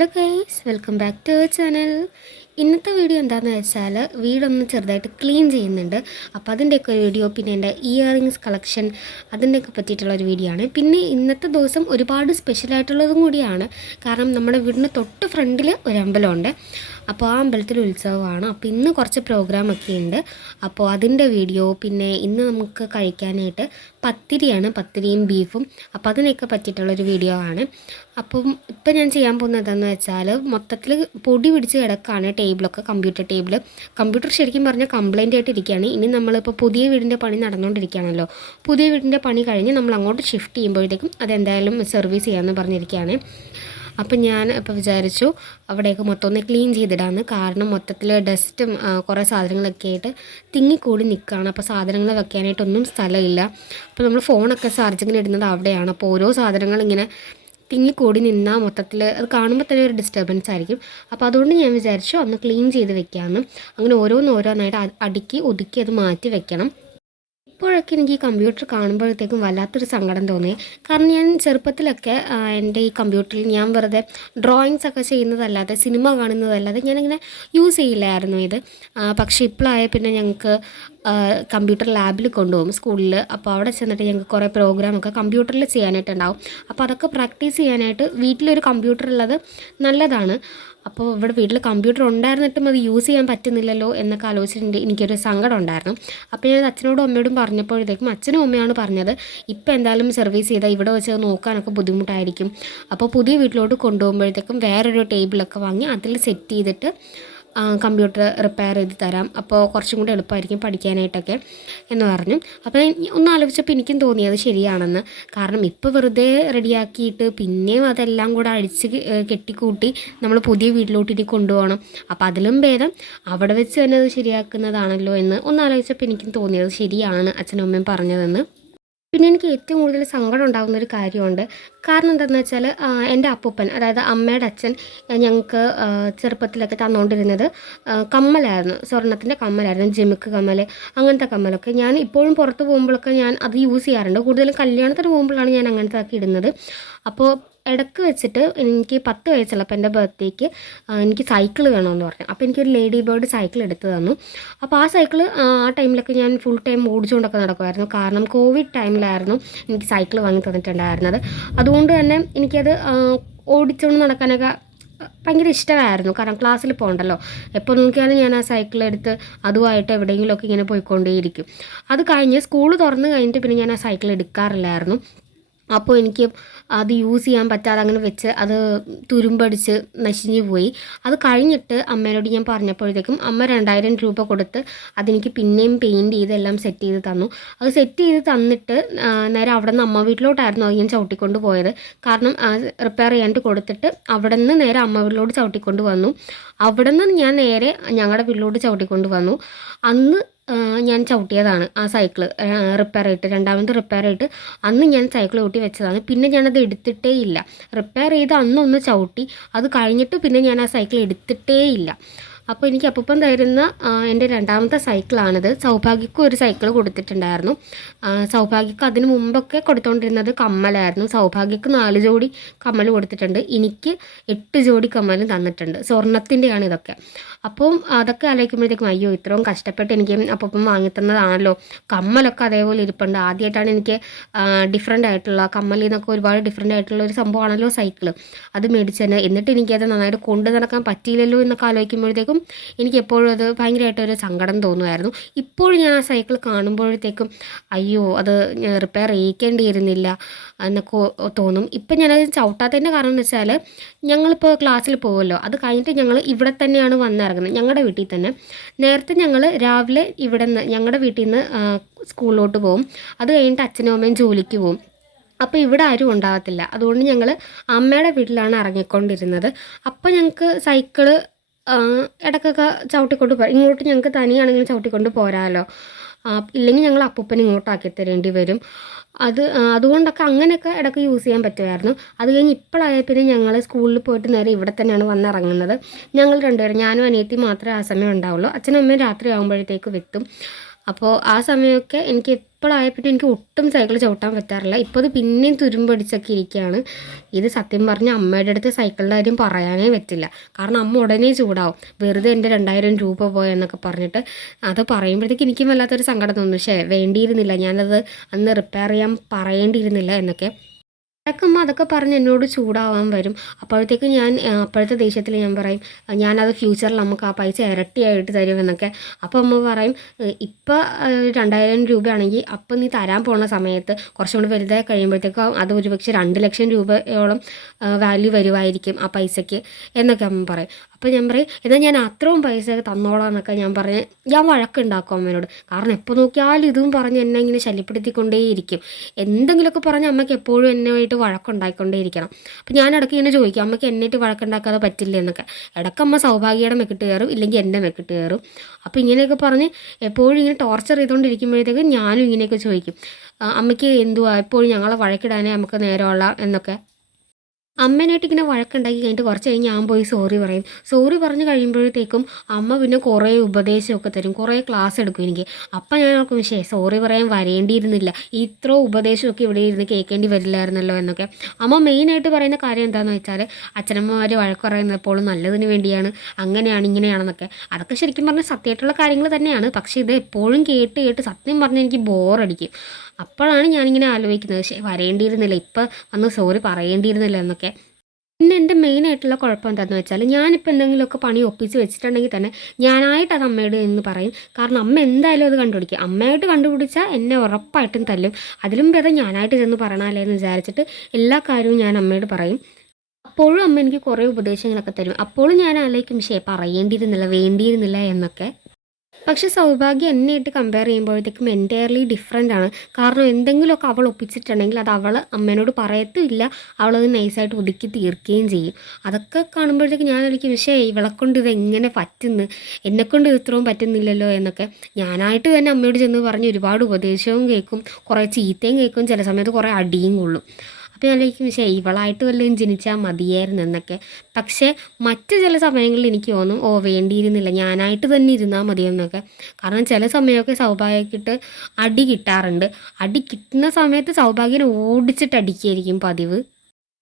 Hello guys, welcome back to our channel. ഇന്നത്തെ video എന്താണെന്ന് വെച്ചാൽ വീടൊന്ന് ചെറുതായിട്ട് ക്ലീൻ ചെയ്യുന്നുണ്ട്. അപ്പോൾ അതിൻ്റെയൊക്കെ ഒരു വീഡിയോ, പിന്നെ എൻ്റെ ഇയറിങ്സ് കളക്ഷൻ, അതിൻ്റെയൊക്കെ പറ്റിയിട്ടുള്ളൊരു വീഡിയോ ആണ്. പിന്നെ ഇന്നത്തെ ദിവസം ഒരുപാട് സ്പെഷ്യലായിട്ടുള്ളതും കൂടിയാണ്. കാരണം നമ്മുടെ വീടിന് തൊട്ട് ഫ്രണ്ടിൽ ഒരു അമ്പലമുണ്ട്. അപ്പോൾ ആ അമ്പലത്തിൽ ഉത്സവമാണ്. അപ്പോൾ ഇന്ന് കുറച്ച് പ്രോഗ്രാമൊക്കെ ഉണ്ട്. അപ്പോൾ അതിൻ്റെ വീഡിയോ, പിന്നെ ഇന്ന് നമുക്ക് കഴിക്കാനായിട്ട് പത്തിരിയും ബീഫും. അപ്പോൾ അതിനൊക്കെ പറ്റിയിട്ടുള്ളൊരു വീഡിയോ ആണ്. അപ്പം ഇപ്പം ഞാൻ ചെയ്യാൻ പോകുന്നത് എന്താണെന്ന് വെച്ചാൽ മൊത്തത്തിൽ പൊടി പിടിച്ച് കിടക്കുകയാണ് ടേബിളൊക്കെ. കമ്പ്യൂട്ടർ ശരിക്കും പറഞ്ഞാൽ കംപ്ലൈൻ്റ് ആയിട്ട് ഇരിക്കുകയാണ്. ഇനി നമ്മളിപ്പോൾ പുതിയ വീടിൻ്റെ പണി നടന്നുകൊണ്ടിരിക്കുകയാണല്ലോ. പുതിയ വീടിൻ്റെ പണി കഴിഞ്ഞ് നമ്മൾ അങ്ങോട്ട് ഷിഫ്റ്റ് ചെയ്യുമ്പോഴത്തേക്കും അതെന്തായാലും സർവീസ് ചെയ്യാമെന്ന് പറഞ്ഞിരിക്കുകയാണ്. അപ്പം ഞാൻ ഇപ്പോൾ വിചാരിച്ചു അവിടെയൊക്കെ മൊത്തം ഒന്ന് ക്ലീൻ ചെയ്തിടാമെന്ന്. കാരണം മൊത്തത്തിൽ ഡസ്റ്റും കുറേ സാധനങ്ങളൊക്കെ ആയിട്ട് തിങ്ങിക്കൂടി നിൽക്കുകയാണ്. അപ്പോൾ സാധനങ്ങൾ വെക്കാനായിട്ടൊന്നും സ്ഥലമില്ല. അപ്പോൾ നമ്മൾ ഫോണൊക്കെ ചാർജിങ്ങിന് ഇടുന്നത് അവിടെയാണ്. അപ്പോൾ ഓരോ സാധനങ്ങൾ ഇങ്ങനെ തിങ്ങിക്കൂടി നിന്നാൽ മൊത്തത്തിൽ അത് കാണുമ്പോൾ തന്നെ ഒരു ഡിസ്റ്റർബൻസ് ആയിരിക്കും. അപ്പോൾ അതുകൊണ്ട് ഞാൻ വിചാരിച്ചു ഒന്ന് ക്ലീൻ ചെയ്ത് വെക്കാമെന്ന്. അങ്ങനെ ഓരോന്നായിട്ട് അടുക്കി ഒതുക്കി അത് മാറ്റി വെക്കണം. ഇപ്പോഴൊക്കെ എനിക്ക് ഈ കമ്പ്യൂട്ടർ കാണുമ്പോഴത്തേക്കും വല്ലാത്തൊരു സങ്കടം തോന്നി. കാരണം ഞാൻ ചെറുപ്പത്തിലൊക്കെ എൻ്റെ ഈ കമ്പ്യൂട്ടറിൽ ഞാൻ വെറുതെ ഡ്രോയിങ്സ് ഒക്കെ ചെയ്യുന്നതല്ലാതെ, സിനിമ കാണുന്നതല്ലാതെ ഞാനിങ്ങനെ യൂസ് ചെയ്യില്ലായിരുന്നു ഇത്. പക്ഷേ ഇപ്പോഴായ പിന്നെ ഞങ്ങൾക്ക് കമ്പ്യൂട്ടർ ലാബിൽ കൊണ്ടുപോകും സ്കൂളിൽ. അപ്പോൾ അവിടെ ചെന്നിട്ട് ഞങ്ങൾക്ക് കുറേ പ്രോഗ്രാമൊക്കെ കമ്പ്യൂട്ടറിൽ ചെയ്യാനായിട്ടുണ്ടാവും. അപ്പോൾ അതൊക്കെ പ്രാക്ടീസ് ചെയ്യാനായിട്ട് വീട്ടിലൊരു കമ്പ്യൂട്ടർ ഉള്ളത് നല്ലതാണ്. അപ്പോൾ ഇവിടെ വീട്ടിൽ കമ്പ്യൂട്ടർ ഉണ്ടായിരുന്നിട്ടും അത് യൂസ് ചെയ്യാൻ പറ്റുന്നില്ലല്ലോ എന്നൊക്കെ ആലോചിച്ചിട്ടുണ്ട്. എനിക്കൊരു സങ്കടം ഉണ്ടായിരുന്നു. അപ്പോൾ ഞാൻ അച്ഛനോടും അമ്മയോടും പറഞ്ഞപ്പോഴത്തേക്കും അച്ഛനും അമ്മയാണ് പറഞ്ഞത്, ഇപ്പോൾ എന്തായാലും സർവീസ് ചെയ്താൽ ഇവിടെ വെച്ച് നോക്കാനൊക്കെ ബുദ്ധിമുട്ടായിരിക്കും. അപ്പോൾ പുതിയ വീട്ടിലോട്ട് കൊണ്ടുപോകുമ്പോഴത്തേക്കും വേറൊരു ടേബിളൊക്കെ വാങ്ങി അതിൽ സെറ്റ് ചെയ്തിട്ട് കമ്പ്യൂട്ടർ റിപ്പയർ ചെയ്ത് തരാം. അപ്പോൾ കുറച്ചും കൂടി എളുപ്പമായിരിക്കും പഠിക്കാനായിട്ടൊക്കെ എന്ന് പറഞ്ഞു. അപ്പോൾ ഒന്ന് ആലോചിച്ചപ്പോൾ എനിക്കും തോന്നിയത് ശരിയാണെന്ന്. കാരണം ഇപ്പോൾ വെറുതെ റെഡിയാക്കിയിട്ട് പിന്നെയും അതെല്ലാം കൂടെ അഴിച്ച് കെട്ടിക്കൂട്ടി നമ്മൾ പുതിയ വീട്ടിലോട്ട് ഇനി കൊണ്ടുപോകണം. അപ്പോൾ അതിലും ഭേദം അവിടെ വെച്ച് തന്നെ അത് ശരിയാക്കുന്നതാണല്ലോ എന്ന് ഒന്ന് ആലോചിച്ചപ്പോൾ എനിക്കും തോന്നിയത് ശരിയാണ് അച്ഛനും അമ്മയും പറഞ്ഞതെന്ന്. പിന്നെ എനിക്ക് ഏറ്റവും കൂടുതൽ സങ്കടം ഉണ്ടാകുന്നൊരു കാര്യമുണ്ട്. കാരണം എന്താണെന്ന് വെച്ചാൽ എൻ്റെ അപ്പൂപ്പൻ, അതായത് അമ്മയുടെ അച്ഛൻ, ഞങ്ങൾക്ക് ചെറുപ്പത്തിലൊക്കെ തന്നുകൊണ്ടിരുന്നത് കമ്മലായിരുന്നു. സ്വർണ്ണത്തിൻ്റെ കമ്മലായിരുന്നു, ജിമിക്ക് കമ്മൽ, അങ്ങനത്തെ കമ്മലൊക്കെ. ഞാൻ ഇപ്പോഴും പുറത്ത് പോകുമ്പോഴൊക്കെ ഞാൻ അത് യൂസ് ചെയ്യാറുണ്ട്. കൂടുതലും കല്യാണത്തിന് പോകുമ്പോഴാണ് ഞാൻ അങ്ങനത്തെ ആക്കി ഇടുന്നത്. അപ്പോൾ ഇടയ്ക്ക് വെച്ചിട്ട് എനിക്ക് 10 വയസ്സുള്ളപ്പോൾ എൻ്റെ ബർത്ത്ഡേക്ക് എനിക്ക് സൈക്കിൾ വേണമെന്ന് പറഞ്ഞു. അപ്പോൾ എനിക്കൊരു ലേഡി ബേർഡ് സൈക്കിൾ എടുത്ത് തന്നു. അപ്പോൾ ആ സൈക്കിൾ ആ ടൈമിലൊക്കെ ഞാൻ ഫുൾ ടൈം ഓടിച്ചുകൊണ്ടൊക്കെ നടക്കുമായിരുന്നു. കാരണം കോവിഡ് ടൈമിലായിരുന്നു എനിക്ക് സൈക്കിൾ വാങ്ങി തന്നിട്ടുണ്ടായിരുന്നത്. അതുകൊണ്ട് തന്നെ എനിക്കത് ഓടിച്ചുകൊണ്ട് നടക്കാനൊക്കെ ഭയങ്കര ഇഷ്ടമായിരുന്നു. കാരണം ക്ലാസ്സിൽ പോകണ്ടല്ലോ. എപ്പോൾ നോക്കിയാലും ഞാൻ ആ സൈക്കിൾ എടുത്ത് അതുമായിട്ട് എവിടെയെങ്കിലുമൊക്കെ ഇങ്ങനെ പോയിക്കൊണ്ടേയിരിക്കും. അത് കഴിഞ്ഞ് സ്കൂൾ തുറന്ന് കഴിഞ്ഞിട്ട് പിന്നെ ഞാൻ ആ സൈക്കിൾ എടുക്കാറില്ലായിരുന്നു. അപ്പോൾ എനിക്ക് അത് യൂസ് ചെയ്യാൻ പറ്റാതെ അങ്ങനെ വെച്ച് അത് തുരുമ്പടിച്ച് നശിഞ്ഞു പോയി. അത് കഴിഞ്ഞിട്ട് അമ്മേനോട് ഞാൻ പറഞ്ഞപ്പോഴത്തേക്കും അമ്മ 2000 രൂപ കൊടുത്ത് അതെനിക്ക് പിന്നെയും പെയിൻറ്റ് ചെയ്ത് എല്ലാം സെറ്റ് ചെയ്ത് തന്നു. അത് സെറ്റ് ചെയ്ത് തന്നിട്ട് നേരെ അവിടെ നിന്ന് അമ്മ വീട്ടിലോട്ടായിരുന്നു അത് ഞാൻ ചവിട്ടിക്കൊണ്ട് പോയത്. കാരണം റിപ്പയർ ചെയ്യാനായിട്ട് കൊടുത്തിട്ട് അവിടെ നിന്ന് നേരെ അമ്മ വീട്ടിലോട്ട് ചവിട്ടിക്കൊണ്ട് വന്നു. അവിടെ നിന്ന് ഞാൻ നേരെ ഞങ്ങളുടെ വീട്ടിലോട്ട് ചവിട്ടിക്കൊണ്ട് വന്നു. അന്ന് ഞാൻ ചവിട്ടിയതാണ് ആ സൈക്കിള് രണ്ടാമത് റിപ്പയർ ചെയ്തിട്ട് അന്ന് ഞാൻ സൈക്കിൾ ചവിട്ടി വെച്ചതാണ്. പിന്നെ ഞാനത് എടുത്തിട്ടേ ഇല്ല. റിപ്പയർ ചെയ്ത് അന്നൊന്ന് ചവിട്ടി, അത് കഴിഞ്ഞിട്ട് പിന്നെ ഞാൻ ആ സൈക്കിൾ എടുത്തിട്ടേ ഇല്ല. അപ്പോൾ എനിക്ക് അപ്പം തരുന്ന എൻ്റെ രണ്ടാമത്തെ സൈക്കിളാണിത്. സൗഭാഗ്യക്കും ഒരു സൈക്കിൾ കൊടുത്തിട്ടുണ്ടായിരുന്നു. സൗഭാഗ്യക്ക് അതിന് മുമ്പൊക്കെ കൊടുത്തുകൊണ്ടിരുന്നത് കമ്മലായിരുന്നു. സൗഭാഗ്യക്ക് 4 ജോഡി കമ്മൽ കൊടുത്തിട്ടുണ്ട്. എനിക്ക് 8 ജോഡി കമ്മലും തന്നിട്ടുണ്ട്. സ്വർണ്ണത്തിൻ്റെയാണ് ഇതൊക്കെ. അപ്പം അതൊക്കെ ആലോചിക്കുമ്പോഴത്തേക്കും അയ്യോ, ഇത്രയും കഷ്ടപ്പെട്ട് എനിക്ക് അപ്പം വാങ്ങിത്തന്നതാണല്ലോ. കമ്മലൊക്കെ അതേപോലെ ഇരിപ്പുണ്ട്. ആദ്യമായിട്ടാണ് എനിക്ക് ഡിഫറെൻ്റ് ആയിട്ടുള്ള കമ്മലിൽ നിന്നൊക്കെ ഒരുപാട് ഡിഫറെൻ്റ് ആയിട്ടുള്ള ഒരു സംഭവമാണല്ലോ സൈക്കിൾ. അത് മേടിച്ച് തന്നെ എന്നിട്ട് എനിക്കത് നന്നായിട്ട് കൊണ്ടു നടക്കാൻ പറ്റിയില്ലല്ലോ എന്നൊക്കെ ആലോചിക്കുമ്പോഴത്തേക്കും എനിക്ക് എപ്പോഴും അത് ഭയങ്കരമായിട്ടൊരു സങ്കടം തോന്നുമായിരുന്നു. ഇപ്പോഴും ഞാൻ ആ സൈക്കിൾ കാണുമ്പോഴത്തേക്കും അയ്യോ, അത് റിപ്പയർ ചെയ്യിക്കേണ്ടിയിരുന്നില്ല എന്നൊക്കെ തോന്നും. ഇപ്പം ഞാനത് ചവിട്ടാത്തതിൻ്റെ കാരണം എന്ന് വെച്ചാൽ ഞങ്ങളിപ്പോൾ ക്ലാസ്സിൽ പോകുമല്ലോ. അത് കഴിഞ്ഞിട്ട് ഞങ്ങൾ ഇവിടെ തന്നെയാണ് വന്നിറങ്ങുന്നത്, ഞങ്ങളുടെ വീട്ടിൽ തന്നെ. നേരത്തെ ഞങ്ങൾ രാവിലെ ഞങ്ങളുടെ വീട്ടിൽ നിന്ന് സ്കൂളിലോട്ട് പോകും. അത് കഴിഞ്ഞിട്ട് അച്ഛനും അമ്മയും ജോലിക്ക് പോകും. അപ്പോൾ ഇവിടെ ആരും ഉണ്ടാകത്തില്ല. അതുകൊണ്ട് ഞങ്ങൾ അമ്മയുടെ വീട്ടിലാണ് ഇറങ്ങിക്കൊണ്ടിരുന്നത്. അപ്പോൾ ഞങ്ങൾക്ക് സൈക്കിള് ഇടയ്ക്കൊക്കെ ചവിട്ടിക്കൊണ്ട് പോരാം. ഇങ്ങോട്ട് ഞങ്ങൾക്ക് തനിയാണെങ്കിലും ചവിട്ടിക്കൊണ്ട് പോരാമല്ലോ. ഇല്ലെങ്കിൽ ഞങ്ങൾ അപ്പൂപ്പനെ ഇങ്ങോട്ടാക്കി തരേണ്ടി വരും. അതുകൊണ്ടൊക്കെ അങ്ങനെയൊക്കെ ഇടയ്ക്ക് യൂസ് ചെയ്യാൻ പറ്റുമായിരുന്നു. അത് കഴിഞ്ഞ് ഇപ്പോഴായ പിന്നെ ഞങ്ങൾ സ്കൂളിൽ പോയിട്ട് നേരെ ഇവിടെ തന്നെയാണ് വന്നിറങ്ങുന്നത്. ഞങ്ങൾ രണ്ടുപേരും, ഞാനും അനിയത്തി മാത്രമേ ആ സമയം ഉണ്ടാവുള്ളൂ. അച്ഛനും അമ്മയും രാത്രി ആകുമ്പോഴത്തേക്ക് എത്തും. അപ്പോൾ ആ സമയമൊക്കെ എനിക്ക് ഇപ്പോഴായപ്പോൾ എനിക്ക് ഒട്ടും സൈക്കിൾ ചവിട്ടാൻ പറ്റാറില്ല. ഇപ്പോൾ അത് പിന്നെയും തുരുമ്പടിച്ചൊക്കെ ഇരിക്കുകയാണ്. ഇത് സത്യം പറഞ്ഞാൽ അമ്മയുടെ അടുത്ത് സൈക്കിളിൻ്റെ കാര്യം പറയാനേ പറ്റില്ല. കാരണം അമ്മ ഉടനെ ചൂടാവും. വെറുതെ എൻ്റെ 2000 രൂപ പോയെന്നൊക്കെ പറഞ്ഞിട്ട്. അത് പറയുമ്പോഴത്തേക്ക് എനിക്കും വല്ലാത്തൊരു സങ്കടം തോന്നുന്നു. പക്ഷേ വേണ്ടിയിരുന്നില്ല, ഞാനത് അന്ന് റിപ്പയർ ചെയ്യാൻ പറയേണ്ടിയിരുന്നില്ല എന്നൊക്കെ. ഇടയ്ക്കമ്മ അതൊക്കെ പറഞ്ഞ് എന്നോട് ചൂടാവാൻ വരും. അപ്പോഴത്തേക്ക് ഞാൻ അപ്പോഴത്തെ ദേഷ്യത്തിൽ ഞാൻ പറയും, ഞാനത് ഫ്യൂച്ചറിൽ നമുക്ക് ആ പൈസ ഇരട്ടിയായിട്ട് തരുമെന്നൊക്കെ. അപ്പോൾ അമ്മ പറയും, ഇപ്പം 2000 രൂപയാണെങ്കിൽ അപ്പം നീ തരാൻ പോകുന്ന സമയത്ത് കുറച്ചും കൂടി വലുതായി കഴിയുമ്പോഴത്തേക്കും അത് ഒരുപക്ഷെ 2 ലക്ഷം രൂപയോളം വാല്യൂ വരുമായിരിക്കും ആ പൈസയ്ക്ക് എന്നൊക്കെ അമ്മ പറയും. അപ്പോൾ ഞാൻ പറയും, എന്നാൽ ഞാൻ അത്രയും പൈസ തന്നോളാം എന്നൊക്കെ ഞാൻ വഴക്കുണ്ടാക്കും അമ്മേനോട്. കാരണം എപ്പോൾ നോക്കിയാലും ഇതും പറഞ്ഞ് എന്നെ ഇങ്ങനെ ശല്യപ്പെടുത്തിക്കൊണ്ടേയിരിക്കും. എന്തെങ്കിലുമൊക്കെ പറഞ്ഞ് അമ്മയ്ക്ക് എപ്പോഴും എന്നുമായിട്ട് വഴക്കുണ്ടായിക്കൊണ്ടേയിരിക്കണം. അപ്പോൾ ഞാൻ ഇടയ്ക്ക് ഇങ്ങനെ ചോദിക്കും, അമ്മയ്ക്ക് എന്നിട്ട് വഴക്കുണ്ടാക്കാതെ പറ്റില്ല എന്നൊക്കെ. ഇടയ്ക്ക് അമ്മ സൗഭാഗ്യയുടെ മെക്കിട്ട് കയറും, ഇല്ലെങ്കിൽ എൻ്റെ മെക്കിട്ട് കയറും. അപ്പോൾ ഇങ്ങനെയൊക്കെ പറഞ്ഞ് എപ്പോഴും ഇങ്ങനെ ടോർച്ചർ ചെയ്തുകൊണ്ടിരിക്കുമ്പോഴത്തേക്കും ഞാനും ഇങ്ങനെയൊക്കെ ചോദിക്കും, അമ്മയ്ക്ക് എന്തുവാ എപ്പോഴും ഞങ്ങളെ വഴക്കിടാനേ നമുക്ക് നേരമുള്ള എന്നൊക്കെ. അമ്മേനായിട്ട് ഇങ്ങനെ വഴക്കുണ്ടാക്കി കഴിഞ്ഞിട്ട് കുറച്ച് കഴിഞ്ഞ് ഞാൻ പോയി സോറി പറയും. സോറി പറഞ്ഞ് കഴിയുമ്പോഴത്തേക്കും അമ്മ പിന്നെ കുറേ ഉപദേശമൊക്കെ തരും, കുറേ ക്ലാസ് എടുക്കും എനിക്ക്. അപ്പം ഞാൻ ഓർക്കും, പക്ഷേ സോറി പറയാൻ വരേണ്ടിയിരുന്നില്ല, ഇത്ര ഉപദേശമൊക്കെ ഇവിടെ ഇരുന്ന് കേൾക്കേണ്ടി വരില്ലായിരുന്നല്ലോ എന്നൊക്കെ. അമ്മ മെയിനായിട്ട് പറയുന്ന കാര്യം എന്താണെന്ന് വെച്ചാൽ, അച്ഛനമ്മമാർ വഴക്ക് പറയുന്നപ്പോഴും നല്ലതിന് വേണ്ടിയാണ്, അങ്ങനെയാണ് ഇങ്ങനെയാണെന്നൊക്കെ. അതൊക്കെ ശരിക്കും പറഞ്ഞാൽ സത്യമായിട്ടുള്ള കാര്യങ്ങൾ തന്നെയാണ്. പക്ഷേ ഇത് എപ്പോഴും കേട്ട് കേട്ട് സത്യം പറഞ്ഞാൽ എനിക്ക് ബോറടിക്കും. അപ്പോഴാണ് ഞാനിങ്ങനെ ആലോചിക്കുന്നത്, പക്ഷേ വരേണ്ടിയിരുന്നില്ല, ഇപ്പം വന്ന് സോറി പറയേണ്ടിയിരുന്നില്ല എന്നൊക്കെ. പിന്നെ എൻ്റെ മെയിനായിട്ടുള്ള കുഴപ്പം എന്താണെന്ന് വെച്ചാൽ, ഞാനിപ്പോൾ എന്തെങ്കിലുമൊക്കെ പണി ഒപ്പിച്ച് വെച്ചിട്ടുണ്ടെങ്കിൽ തന്നെ ഞാനായിട്ട് അത് അമ്മയോട് എന്ന് പറയും. കാരണം അമ്മ എന്തായാലും അത് കണ്ടുപിടിക്കും. അമ്മയായിട്ട് കണ്ടുപിടിച്ചാൽ എന്നെ ഉറപ്പായിട്ടും തല്ലും. അതിലും ഭേദം ഞാനായിട്ട് ചെന്ന് പറയണമല്ലേ എന്ന് വിചാരിച്ചിട്ട് എല്ലാ കാര്യവും ഞാൻ അമ്മയോട് പറയും. അപ്പോഴും അമ്മ എനിക്ക് കുറേ ഉപദേശങ്ങളൊക്കെ തരും. അപ്പോഴും ഞാൻ ആലോചിക്കും, പക്ഷേ പറയേണ്ടിയിരുന്നില്ല, വേണ്ടിയിരുന്നില്ല എന്നൊക്കെ. പക്ഷെ സൗഭാഗ്യം എന്നെയായിട്ട് കമ്പയർ ചെയ്യുമ്പോഴത്തേക്കും എൻറ്റയർലി ഡിഫറെൻ്റ് ആണ്. കാരണം എന്തെങ്കിലുമൊക്കെ അവൾ ഒപ്പിച്ചിട്ടുണ്ടെങ്കിൽ അത് അവൾ അമ്മേനോട് പറയത്തുമില്ല, അവളത് നൈസായിട്ട് ഒതുക്കി തീർക്കുകയും ചെയ്യും. അതൊക്കെ കാണുമ്പോഴത്തേക്ക് ഞാനായിരിക്കും, പക്ഷേ ഇവളെക്കൊണ്ട് ഇതെങ്ങനെ പറ്റുന്നു, എന്നെക്കൊണ്ട് ഇത് ഇത്രയും പറ്റുന്നില്ലല്ലോ എന്നൊക്കെ. ഞാനായിട്ട് തന്നെ അമ്മയോട് ചെന്ന് പറഞ്ഞ് ഒരുപാട് ഉപദേശവും കേൾക്കും, കുറേ ചീത്തയും കേൾക്കും, ചില സമയത്ത് കുറേ അടിയും കൊള്ളും. അപ്പോൾ ഞാൻ ആലോചിക്കും, പക്ഷേ ഇവളായിട്ട് വല്ലതും ജനിച്ചാൽ മതിയായിരുന്നു എന്നൊക്കെ. പക്ഷേ മറ്റ് ചില സമയങ്ങളിൽ എനിക്ക് തോന്നും, ഓ വേണ്ടിയിരുന്നില്ല, ഞാനായിട്ട് തന്നെ ഇരുന്നാൽ മതിയെന്നൊക്കെ. കാരണം ചില സമയമൊക്കെ സൗഭാഗ്യക്കിട്ട് അടി കിട്ടാറുണ്ട്. അടി കിട്ടുന്ന സമയത്ത് സൗഭാഗ്യനെ ഓടിച്ചിട്ട് അടിക്കുകയായിരിക്കും പതിവ്.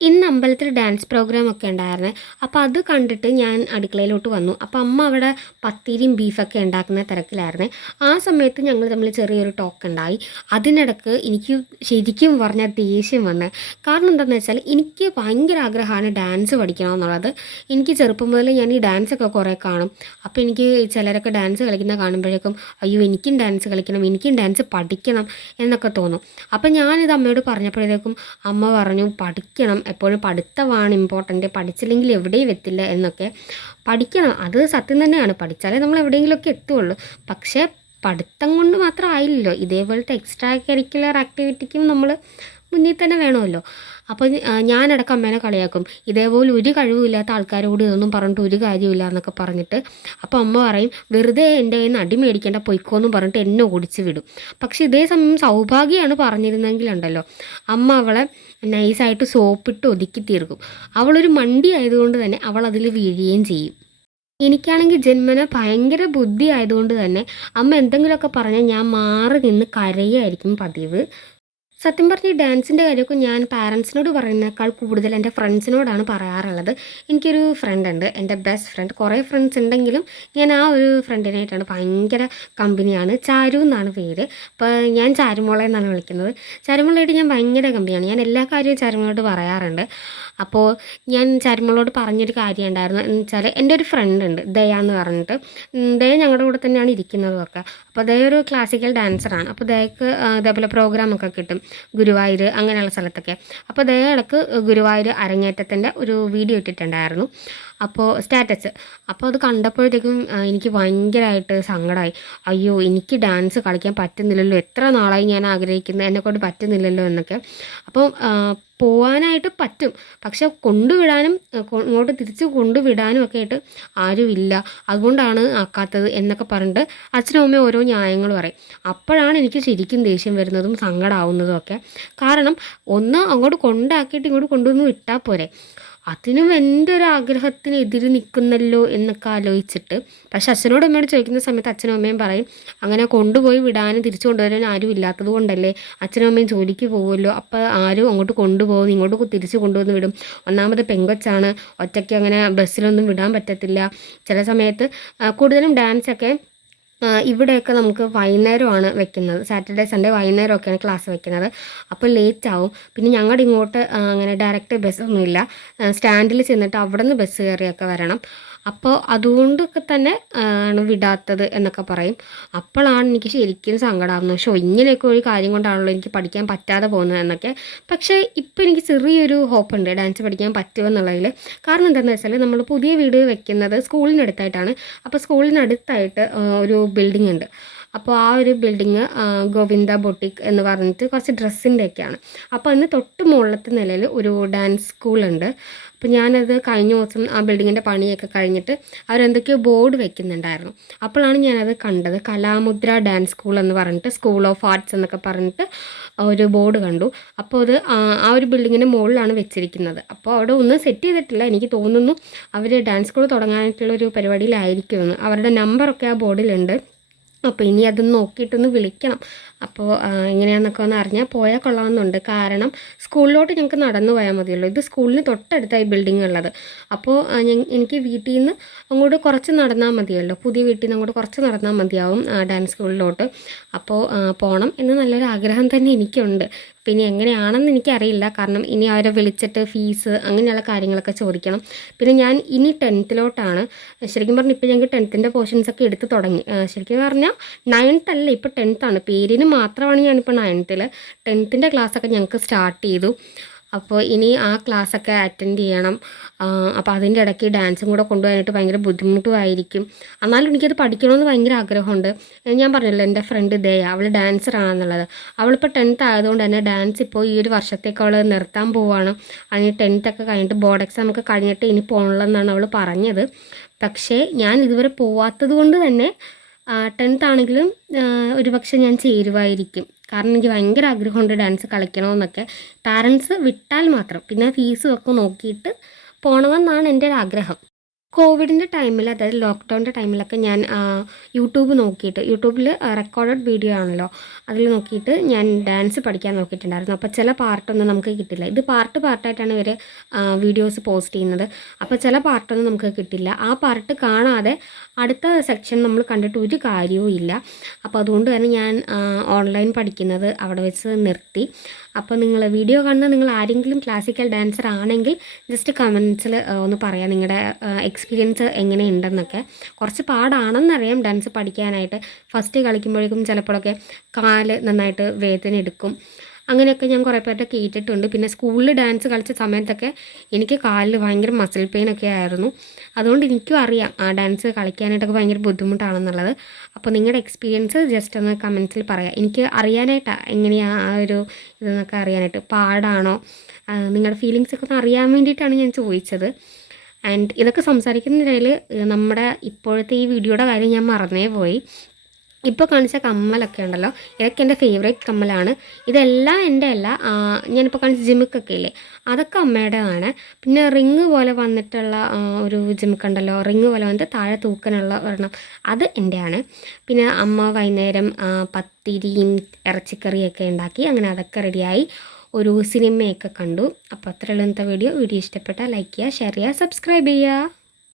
ഇന്ന് അമ്പലത്തിൽ ഡാൻസ് പ്രോഗ്രാം ഒക്കെ ഉണ്ടായിരുന്നേ. അപ്പോൾ അത് കണ്ടിട്ട് ഞാൻ അടുക്കളയിലോട്ട് വന്നു. അപ്പോൾ അമ്മ അവിടെ പത്തിരിയും ബീഫൊക്കെ ഉണ്ടാക്കുന്ന തിരക്കിലായിരുന്നേ. ആ സമയത്ത് ഞങ്ങൾ തമ്മിൽ ചെറിയൊരു ടോക്ക് ഉണ്ടായി. അതിനിടക്ക് എനിക്ക് ശരിക്കും പറഞ്ഞാൽ ദേഷ്യം വന്നേ. കാരണം എന്താണെന്ന് വെച്ചാൽ, എനിക്ക് ഭയങ്കര ആഗ്രഹമാണ് ഡാൻസ് പഠിക്കണമെന്നുള്ളത്. എനിക്ക് ചെറുപ്പം മുതൽ ഞാൻ ഈ ഡാൻസൊക്കെ കുറേ കാണും. അപ്പോൾ എനിക്ക് ചിലരൊക്കെ ഡാൻസ് കളിക്കുന്ന കാണുമ്പോഴേക്കും, അയ്യോ എനിക്കും ഡാൻസ് കളിക്കണം, എനിക്കും ഡാൻസ് പഠിക്കണം എന്നൊക്കെ തോന്നും. അപ്പോൾ ഞാനിത് അമ്മയോട് പറഞ്ഞപ്പോഴത്തേക്കും അമ്മ പറഞ്ഞു, പഠിക്കണം, എപ്പോഴും പഠിത്തമാണ് ഇമ്പോർട്ടൻ്റ്, പഠിച്ചില്ലെങ്കിൽ എവിടെയും എത്തില്ല എന്നൊക്കെ. പഠിക്കണം, അത് സത്യം തന്നെയാണ്, പഠിച്ചാലേ നമ്മൾ എവിടെയെങ്കിലുമൊക്കെ എത്തുള്ളൂ. പക്ഷേ പഠിത്തം കൊണ്ട് മാത്രം ആയില്ലല്ലോ, ഇതേപോലത്തെ എക്സ്ട്രാ കരിക്കുലർ ആക്ടിവിറ്റിക്കും നമ്മൾ മുന്നിൽ തന്നെ വേണമല്ലോ. അപ്പോൾ ഞാനടക്കം അമ്മേനെ കളിയാക്കും, ഇതേപോലെ ഒരു കഴിവില്ലാത്ത ആൾക്കാരോട് ഇതൊന്നും പറഞ്ഞിട്ട് ഒരു കാര്യമില്ല എന്നൊക്കെ പറഞ്ഞിട്ട്. അപ്പോൾ അമ്മ പറയും, വെറുതെ എൻ്റെ കയ്യിൽ നിന്ന് അടി മേടിക്കേണ്ട, പൊയ്ക്കോന്നും പറഞ്ഞിട്ട് എന്നെ ഓടിച്ച് വിടും. പക്ഷേ ഇതേ സമയം സൗഭാഗ്യമാണ് പറഞ്ഞിരുന്നെങ്കിലുണ്ടല്ലോ, അമ്മ അവളെ നൈസായിട്ട് സോപ്പിട്ട് ഒതുക്കി തീർക്കും. അവളൊരു മണ്ടി ആയതുകൊണ്ട് തന്നെ അവൾ അതിൽ വീഴുകയും ചെയ്യും. എനിക്കാണെങ്കിൽ ജന്മന ഭയങ്കര ബുദ്ധി ആയതുകൊണ്ട് തന്നെ അമ്മ എന്തെങ്കിലുമൊക്കെ പറഞ്ഞാൽ ഞാൻ മാറി നിന്ന് കരയായിരിക്കും പതിവ്. സത്യം പറഞ്ഞ ഈ ഡാൻസിൻ്റെ കാര്യമൊക്കെ ഞാൻ പാരൻസിനോട് പറയുന്നതിനേക്കാൾ കൂടുതൽ എൻ്റെ ഫ്രണ്ട്സിനോടാണ് പറയാറുള്ളത്. എനിക്കൊരു ഫ്രണ്ട് ഉണ്ട്, എൻ്റെ ബെസ്റ്റ് ഫ്രണ്ട്. കുറേ ഫ്രണ്ട്സ് ഉണ്ടെങ്കിലും ഞാൻ ആ ഒരു ഫ്രണ്ടിനായിട്ടാണ് ഭയങ്കര കമ്പനിയാണ്. ചാരു എന്നാണ് പേര്. അപ്പോൾ ഞാൻ ചാരുമോളെ എന്നാണ് വിളിക്കുന്നത്. ചാരുമോളായിട്ട് ഞാൻ ഭയങ്കര കമ്പനിയാണ്. ഞാൻ എല്ലാ കാര്യവും ചാരുമോളോട് പറയാറുണ്ട്. അപ്പോൾ ഞാൻ ചാരുമോളോട് പറഞ്ഞൊരു കാര്യം ഉണ്ടായിരുന്നു എന്ന് വെച്ചാൽ, എൻ്റെ ഒരു ഫ്രണ്ട് ഉണ്ട് ദയ എന്ന് പറഞ്ഞിട്ട്. ദയ ഞങ്ങളുടെ കൂടെ തന്നെയാണ് ഇരിക്കുന്നതൊക്കെ. അപ്പോൾ ദയ ഒരു ക്ലാസിക്കൽ ഡാൻസറാണ്. അപ്പോൾ ദയക്ക് ഇതേപോലെ പ്രോഗ്രാമൊക്കെ കിട്ടും ഗുരുവായൂർ അങ്ങനെയുള്ള സ്ഥലത്തൊക്കെ. അപ്പോൾ ദയ ഇടക്ക് ഗുരുവായൂർ അരങ്ങേറ്റത്തിൻ്റെ ഒരു വീഡിയോ ഇട്ടിട്ടുണ്ടായിരുന്നു, അപ്പോൾ സ്റ്റാറ്റസ്. അപ്പോൾ അത് കണ്ടപ്പോഴത്തേക്കും എനിക്ക് ഭയങ്കരമായിട്ട് സങ്കടമായി. അയ്യോ എനിക്ക് ഡാൻസ് കളിക്കാൻ പറ്റുന്നില്ലല്ലോ, എത്ര നാളായി ഞാൻ ആഗ്രഹിക്കുന്നത്, എന്നെക്കൊണ്ട് പറ്റുന്നില്ലല്ലോ എന്നൊക്കെ. അപ്പോൾ പോകാനായിട്ട് പറ്റും, പക്ഷെ കൊണ്ടുവിടാനും ഇങ്ങോട്ട് തിരിച്ച് കൊണ്ടുവിടാനും ഒക്കെ ആയിട്ട് ആരുമില്ല, അതുകൊണ്ടാണ് ആക്കാത്തത് എന്നൊക്കെ പറഞ്ഞിട്ട് അച്ഛനും അമ്മയും ഓരോ ന്യായങ്ങൾ പറയും. അപ്പോഴാണ് എനിക്ക് ശരിക്കും ദേഷ്യം വരുന്നതും സങ്കടമാവുന്നതും ഒക്കെ. കാരണം ഒന്ന് അങ്ങോട്ട് കൊണ്ടാക്കിയിട്ട് ഇങ്ങോട്ട് കൊണ്ടുവന്ന് വിട്ടാൽ പോരെ. അതിനും എൻ്റെ ഒരു ആഗ്രഹത്തിന് എതിര് നിൽക്കുന്നല്ലോ എന്നൊക്കെ ആലോചിച്ചിട്ട്. പക്ഷെ അച്ഛനോടും അമ്മയോട് ചോദിക്കുന്ന സമയത്ത് അച്ഛനും അമ്മയും പറയും, അങ്ങനെ കൊണ്ടുപോയി വിടാനും തിരിച്ചു കൊണ്ടുവരാനും ആരും ഇല്ലാത്തത് കൊണ്ടല്ലേ, അച്ഛനും അമ്മയും ജോലിക്ക് പോകുമല്ലോ, അപ്പോൾ ആരും അങ്ങോട്ട് കൊണ്ടുപോകും, ഇങ്ങോട്ട് തിരിച്ച് കൊണ്ടുവന്ന് വിടും. ഒന്നാമത് പെങ്കൊച്ചാണ്, ഒറ്റയ്ക്ക് അങ്ങനെ ബസ്സിലൊന്നും വിടാൻ പറ്റത്തില്ല. ചില സമയത്ത് കൂടുതലും ഡാൻസൊക്കെ ഇവിടെയൊക്കെ നമുക്ക് വൈകുന്നേരമാണ് വെക്കുന്നത്. സാറ്റർഡേ സൺഡേ വൈകുന്നേരമൊക്കെയാണ് ക്ലാസ് വെക്കുന്നത്. അപ്പോൾ ലേറ്റ് ആവും. പിന്നെ ഞങ്ങളുടെ ഇങ്ങോട്ട് അങ്ങനെ ഡയറക്റ്റ് ബസ്സൊന്നുമില്ല. സ്റ്റാൻഡിൽ ചെന്നിട്ട് അവിടെ നിന്ന് ബസ് കയറിയൊക്കെ വരണം. അപ്പോൾ അതുകൊണ്ടൊക്കെ തന്നെ ആണ് വിടാത്തത് എന്നൊക്കെ പറയും. അപ്പോഴാണ് എനിക്ക് ശരിക്കും സങ്കടമാകുന്നത്. ഇങ്ങനെയൊക്കെ ഒരു കാര്യം കൊണ്ടാണല്ലോ എനിക്ക് പഠിക്കാൻ പറ്റാതെ പോകുന്നത് എന്നൊക്കെ. പക്ഷേ ഇപ്പോൾ എനിക്ക് ചെറിയൊരു ഹോപ്പുണ്ട് ഡാൻസ് പഠിക്കാൻ പറ്റുമെന്നുള്ളതിൽ. കാരണം എന്താണെന്ന് വെച്ചാൽ നമ്മൾ പുതിയ വീട് വെക്കുന്നത് സ്കൂളിനടുത്തായിട്ടാണ്. അപ്പോൾ സ്കൂളിനടുത്തായിട്ട് ഒരു ബിൽഡിംഗ് ഉണ്ട്. അപ്പോൾ ആ ഒരു ബിൽഡിങ് ഗോവിന്ദ ബൊട്ടിക് എന്ന് പറഞ്ഞിട്ട് കുറച്ച് ഡ്രസ്സിൻ്റെയൊക്കെയാണ്. അപ്പോൾ അതിന് തൊട്ട് മുകളിലത്തെ നിലയിൽ ഒരു ഡാൻസ് സ്കൂളുണ്ട്. അപ്പോൾ ഞാനത് കഴിഞ്ഞ ദിവസം ആ ബിൽഡിങ്ങിൻ്റെ പണിയൊക്കെ കഴിഞ്ഞിട്ട് അവരെന്തൊക്കെയോ ബോർഡ് വെക്കുന്നുണ്ടായിരുന്നു. അപ്പോഴാണ് ഞാനത് കണ്ടത്. കലാമുദ്ര ഡാൻസ് സ്കൂൾ എന്ന് പറഞ്ഞിട്ട്, സ്കൂൾ ഓഫ് ആർട്സ് എന്നൊക്കെ പറഞ്ഞിട്ട് ഒരു ബോർഡ് കണ്ടു. അപ്പോൾ അത് ആ ഒരു ബിൽഡിങ്ങിൻ്റെ മുകളിലാണ് വെച്ചിരിക്കുന്നത്. അപ്പോൾ അവിടെ ഒന്നും സെറ്റ് ചെയ്തിട്ടില്ല. എനിക്ക് തോന്നുന്നു അവർ ഡാൻസ് സ്കൂൾ തുടങ്ങാനായിട്ടുള്ളൊരു പരിപാടിയിലായിരിക്കുമെന്ന്. അവരുടെ നമ്പറൊക്കെ ആ ബോർഡിലുണ്ട്. അപ്പോൾ ഇനി അതൊന്ന് നോക്കിയിട്ടൊന്ന് വിളിക്കണം. അപ്പോൾ എങ്ങനെയാണെന്നൊക്കെ ഒന്ന് അറിഞ്ഞാൽ പോയാൽ കൊള്ളാമെന്നുണ്ട്. കാരണം സ്കൂളിലോട്ട് ഞങ്ങൾക്ക് നടന്നു പോയാൽ മതിയല്ലോ. ഇത് സ്കൂളിന് തൊട്ടടുത്തായി ബിൽഡിംഗ് ഉള്ളത്. അപ്പോൾ എനിക്ക് വീട്ടിൽ നിന്ന് അങ്ങോട്ട് കുറച്ച് നടന്നാൽ മതിയല്ലോ. പുതിയ വീട്ടിൽ നിന്ന് അങ്ങോട്ട് കുറച്ച് നടന്നാൽ മതിയാവും ഡാൻസ് സ്കൂളിലോട്ട്. അപ്പോൾ പോകണം എന്ന് നല്ലൊരു ആഗ്രഹം തന്നെ എനിക്കുണ്ട്. പിന്നെ എങ്ങനെയാണെന്ന് എനിക്കറിയില്ല. കാരണം ഇനി അവരെ വിളിച്ചിട്ട് ഫീസ് അങ്ങനെയുള്ള കാര്യങ്ങളൊക്കെ ചോദിക്കണം. പിന്നെ ഞാൻ ഇനി 10th ശരിക്കും പറഞ്ഞാൽ ഇപ്പോൾ ഞങ്ങൾക്ക് 10th പോർഷൻസൊക്കെ എടുത്ത് തുടങ്ങി. ശരിക്കും പറഞ്ഞാൽ 9th അല്ല, ഇപ്പോൾ 10th ആണ്. പേരിന് മാത്രമാണ് ഞാനിപ്പോൾ 9th. 10th ക്ലാസ്സൊക്കെ ഞങ്ങൾക്ക് സ്റ്റാർട്ട് ചെയ്തു. അപ്പോൾ ഇനി ആ ക്ലാസ്സൊക്കെ അറ്റൻഡ് ചെയ്യണം. അപ്പോൾ അതിൻ്റെ ഇടയ്ക്ക് ഡാൻസും കൂടെ കൊണ്ടുപോകാനായിട്ട് ഭയങ്കര ബുദ്ധിമുട്ടുമായിരിക്കും. എന്നാലും എനിക്കത് പഠിക്കണമെന്ന് ഭയങ്കര ആഗ്രഹമുണ്ട്. ഞാൻ പറഞ്ഞല്ലോ എൻ്റെ ഫ്രണ്ട് ദയ, അവൾ ഡാൻസറാണെന്നുള്ളത്. അവളിപ്പോൾ 10th ആയതുകൊണ്ട് തന്നെ ഡാൻസ് ഇപ്പോൾ ഈ ഒരു വർഷത്തേക്ക് അവൾ നിർത്താൻ പോവുകയാണ്. അതിന് 10th ഒക്കെ കഴിഞ്ഞിട്ട് ബോർഡ് എക്സാം ഒക്കെ കഴിഞ്ഞിട്ട് ഇനി പോകണമെന്നാണ് അവൾ പറഞ്ഞത്. പക്ഷേ ഞാൻ ഇതുവരെ പോവാത്തത് കൊണ്ട് തന്നെ 10th ആണെങ്കിലും ഒരുപക്ഷെ ഞാൻ ചേരുമായിരിക്കും. കാരണം എനിക്ക് ഭയങ്കര ആഗ്രഹമുണ്ട് ഡാൻസ് കളിക്കണമെന്നൊക്കെ. പാരൻസ് വിട്ടാൽ മാത്രം. പിന്നെ ഫീസും ഒക്കെ നോക്കിയിട്ട് പോകണമെന്നാണ് എൻ്റെ ഒരു ആഗ്രഹം. കോവിഡിൻ്റെ ടൈമിൽ, അതായത് ലോക്ക്ഡൗണിൻ്റെ ടൈമിലൊക്കെ ഞാൻ യൂട്യൂബ് നോക്കിയിട്ട്, യൂട്യൂബിൽ റെക്കോർഡഡ് വീഡിയോ ആണല്ലോ, അതിൽ നോക്കിയിട്ട് ഞാൻ ഡാൻസ് പഠിക്കാൻ നോക്കിയിട്ടുണ്ടായിരുന്നു. അപ്പോൾ ചില പാർട്ടൊന്നും നമുക്ക് കിട്ടില്ല. ഇത് പാർട്ടായിട്ടാണ് ഇവർ വീഡിയോസ് പോസ്റ്റ് ചെയ്യുന്നത്. അപ്പോൾ ചില പാർട്ടൊന്നും നമുക്ക് കിട്ടില്ല. ആ പാർട്ട് കാണാതെ അടുത്ത സെക്ഷൻ നമ്മൾ കണ്ടിട്ട് ഒരു കാര്യവും ഇല്ല. അപ്പോൾ അതുകൊണ്ട് തന്നെ ഞാൻ ഓൺലൈൻ പഠിക്കുന്നത് അവിടെ വെച്ച് നിർത്തി. അപ്പോൾ നിങ്ങൾ വീഡിയോ കാണുന്ന നിങ്ങൾ ആരെങ്കിലും ക്ലാസിക്കൽ ഡാൻസർ ആണെങ്കിൽ ജസ്റ്റ് കമൻസിൽ ഒന്ന് പറയാം നിങ്ങളുടെ എക്സ്പീരിയൻസ് എങ്ങനെയുണ്ടെന്നൊക്കെ. കുറച്ച് പാടാണെന്നറിയാം ഡാൻസ് പഠിക്കാനായിട്ട്. ഫസ്റ്റ് കളിക്കുമ്പോഴേക്കും ചിലപ്പോഴൊക്കെ കാല് നന്നായിട്ട് വേദന എടുക്കും. അങ്ങനെയൊക്കെ ഞാൻ കുറേ പേരുടെ കേട്ടിട്ടുണ്ട്. പിന്നെ സ്കൂളിൽ ഡാൻസ് കളിച്ച സമയത്തൊക്കെ എനിക്ക് കാലിൽ ഭയങ്കര മസിൽ പെയിനൊക്കെ ആയിരുന്നു. അതുകൊണ്ട് എനിക്കും അറിയാം ആ ഡാൻസ് കളിക്കാനായിട്ടൊക്കെ ഭയങ്കര ബുദ്ധിമുട്ടാണെന്നുള്ളത്. അപ്പോൾ നിങ്ങളുടെ എക്സ്പീരിയൻസ് ജസ്റ്റ് ഒന്ന് കമൻസിൽ പറയാം. എനിക്ക് അറിയാനായിട്ടാണ് എങ്ങനെയാണ് ആ ഒരു ഇതെന്നൊക്കെ അറിയാനായിട്ട്. പാടാണോ, നിങ്ങളുടെ ഫീലിങ്സൊക്കെ ഒന്ന് അറിയാൻ വേണ്ടിയിട്ടാണ് ഞാൻ ചോദിച്ചത്. ആൻഡ് ഇതൊക്കെ സംസാരിക്കുന്നതിനിടയിൽ നമ്മുടെ ഇപ്പോഴത്തെ ഈ വീഡിയോയുടെ കാര്യം ഞാൻ മറന്നേ പോയി. ഇപ്പോൾ കാണിച്ച കമ്മലൊക്കെ ഉണ്ടല്ലോ, ഇതൊക്കെ എൻ്റെ ഫേവറേറ്റ് കമ്മലാണ്. ഇതെല്ലാം എൻ്റെ അല്ല. ഞാനിപ്പോൾ കാണിച്ച ജിമിക്കൊക്കെ ഇല്ലേ, അതൊക്കെ അമ്മയുടേതാണ്. പിന്നെ റിങ് പോലെ വന്നിട്ടുള്ള ഒരു ജിമിക്കുണ്ടല്ലോ, റിങ് പോലെ വന്നിട്ട് താഴെ തൂക്കാനുള്ള ഒരെണ്ണം, അത് എൻ്റെയാണ്. പിന്നെ അമ്മ വൈകുന്നേരം പത്തിരിയും ഇറച്ചിക്കറിയൊക്കെ ഉണ്ടാക്കി. അങ്ങനെ അതൊക്കെ റെഡിയായി ഒരു സിനിമയൊക്കെ കണ്ടു. അപ്പോൾ അത്രയുള്ള ഇന്നത്തെ വീഡിയോ ഇഷ്ടപ്പെട്ടാൽ ലൈക്ക് ചെയ്യുക, ഷെയർ ചെയ്യുക, സബ്സ്ക്രൈബ് ചെയ്യുക.